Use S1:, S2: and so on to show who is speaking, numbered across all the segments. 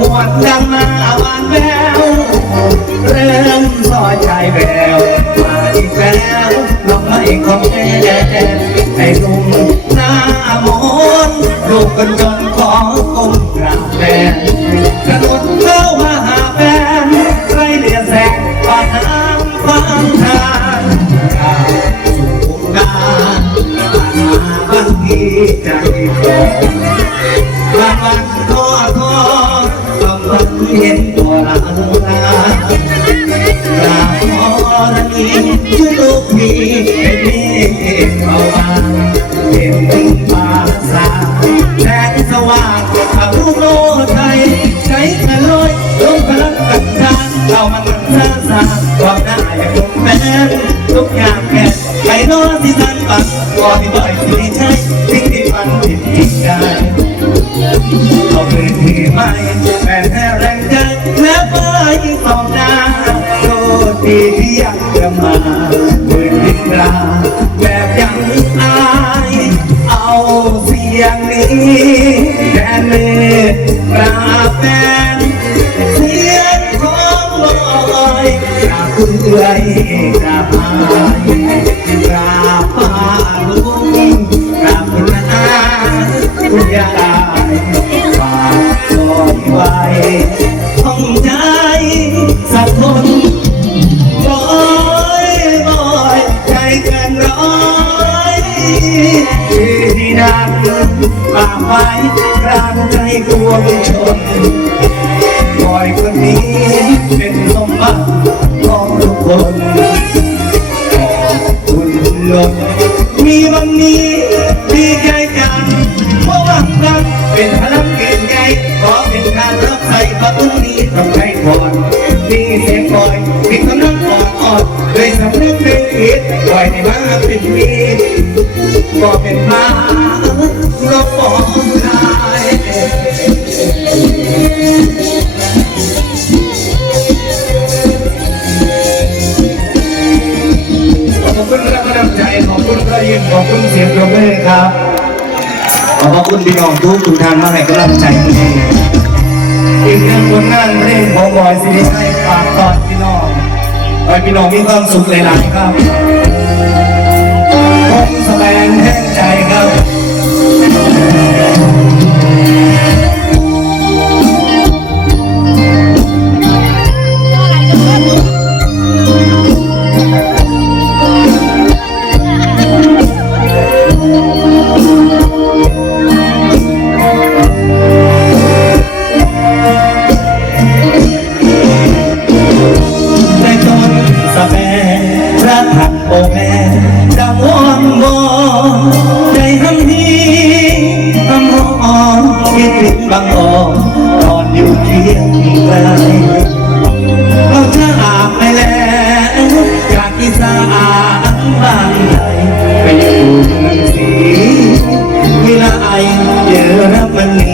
S1: หวนดังมาวานแววเริ่มซอยชายแววมาอีกแล้วลองไม่ของแม่ไอ้หนุ่มหน้ามนต์ลูกกันจนขอก้มกราบแฟนกระโดด ใจคอบางวันก็ท้อบางวันเห็นตัวละลากราบขอนีช่วยลูกพี่เมฆเอามาเห็นถึงฟ้าสาแสงสว่างทาลูกโลไทยใช้แค่ลอยลงพลังกันทานเรามันเสื่อสารความได้คงแม้ทุกอย่างแค่ ไปนอที่สันปักกอที่บ่อยที่ใช่สิ่งที่มันผิดจริงได้เอาพื้นที่ใหม่แม่แท้แรงใจและไปสองหน้าโทษทีที่อยากจะมาพื้นดินราแบบยังอายเอาเสียงนี้แทนเมตกราแฟนเสียงของลอยกราบเอื่อยกราบอาย สักคนบ่อยบ่อยใจเกินร้อยที่ไดังฝาไว้กลางใจกวงชนบ่อยคนนี้เป็นสมบัติของทุกคนขอบคุณลมมีวันนี้ดีใจจังเพราะว่ารักเป็นพลังเก่งใจขอเป็นการรับใส่ประตูนี้ต้องใจ เลยสำนึกเป็นผิดปล่อยในมาเป็นมีก็เป็นมาเราปองลายขอบคุณแรงบันดาลใจขอบคุณพระยินขอบคุณเสียงปรบมือครับขอบคุณพี่น้องทุกทุกท่านมาให้กำลังใจนี้อีกหนึ่งผลงานเพลงของบอยสิริชัยฝากตอนพี่น้องขอ ให้พี่น้องมีความสุขหลายๆครับ บางออกตอนอยู่เคียงไกลเราจะอาบไปแล้วจากอีสานบางใหญ่ไปอยู่เมืองศรีวิไลเยอรมนีห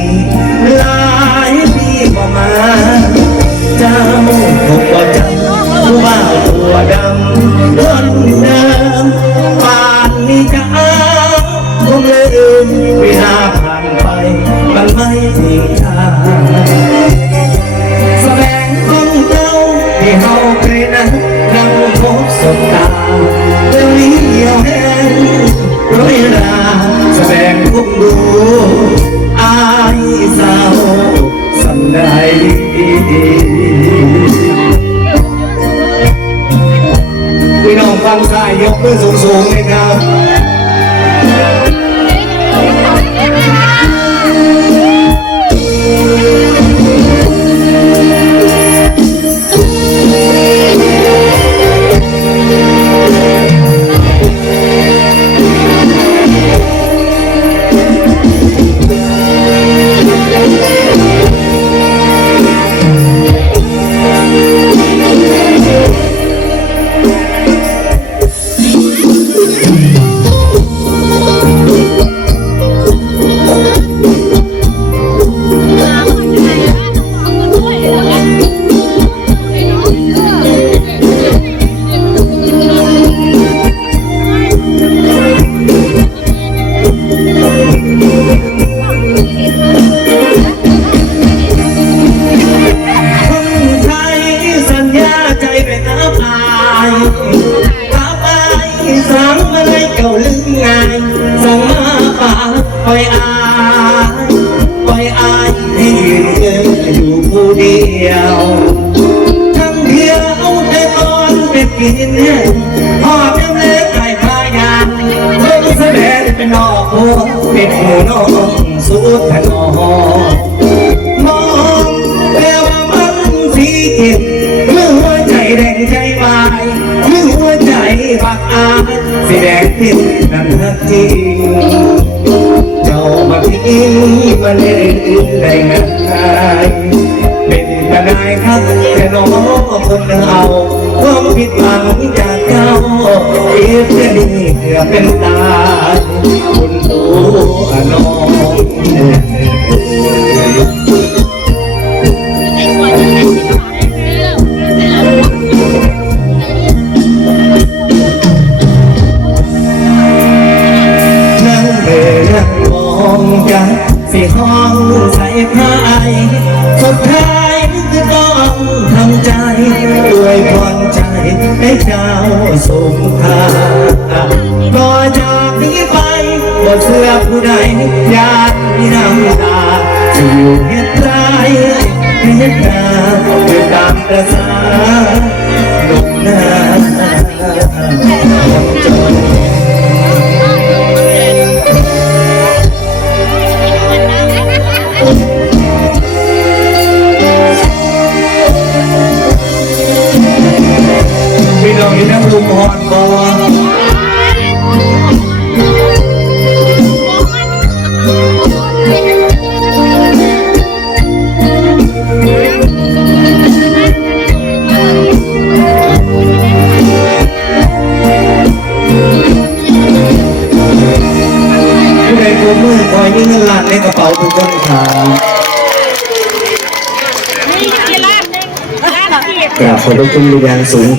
S1: ไม่ได้ 嗯。 เป็นหูน้องสุดถนอมมองแต่ว่ามันสีเก็บเมื่อหัวใจแดงใจวายเมื่อหัวใจบักอายสีแดงพิษนั้นฮักจริงเจ้ามาทิ้งมาเล่นได้งายเป็นกระไดครับแต่น้องคนเอาความผิดหวังจากเจ้าเอียบจะดีเกือเป็นตา คุณตัวน้อน ดอยากมีน้ำตาจะอยู่เฮ็ดไรเฮ็ดนาด้วยตามประสาลงนาจนพี่น้องอยู่นั่งลุมหอนบอ มือคอยมีเงินล้านในกระเป๋าทุกคนครับ
S2: นี่กี่ล้านหนึ่งล้านกี่
S1: กราบขอบพระคุณเป็นอย่างสูง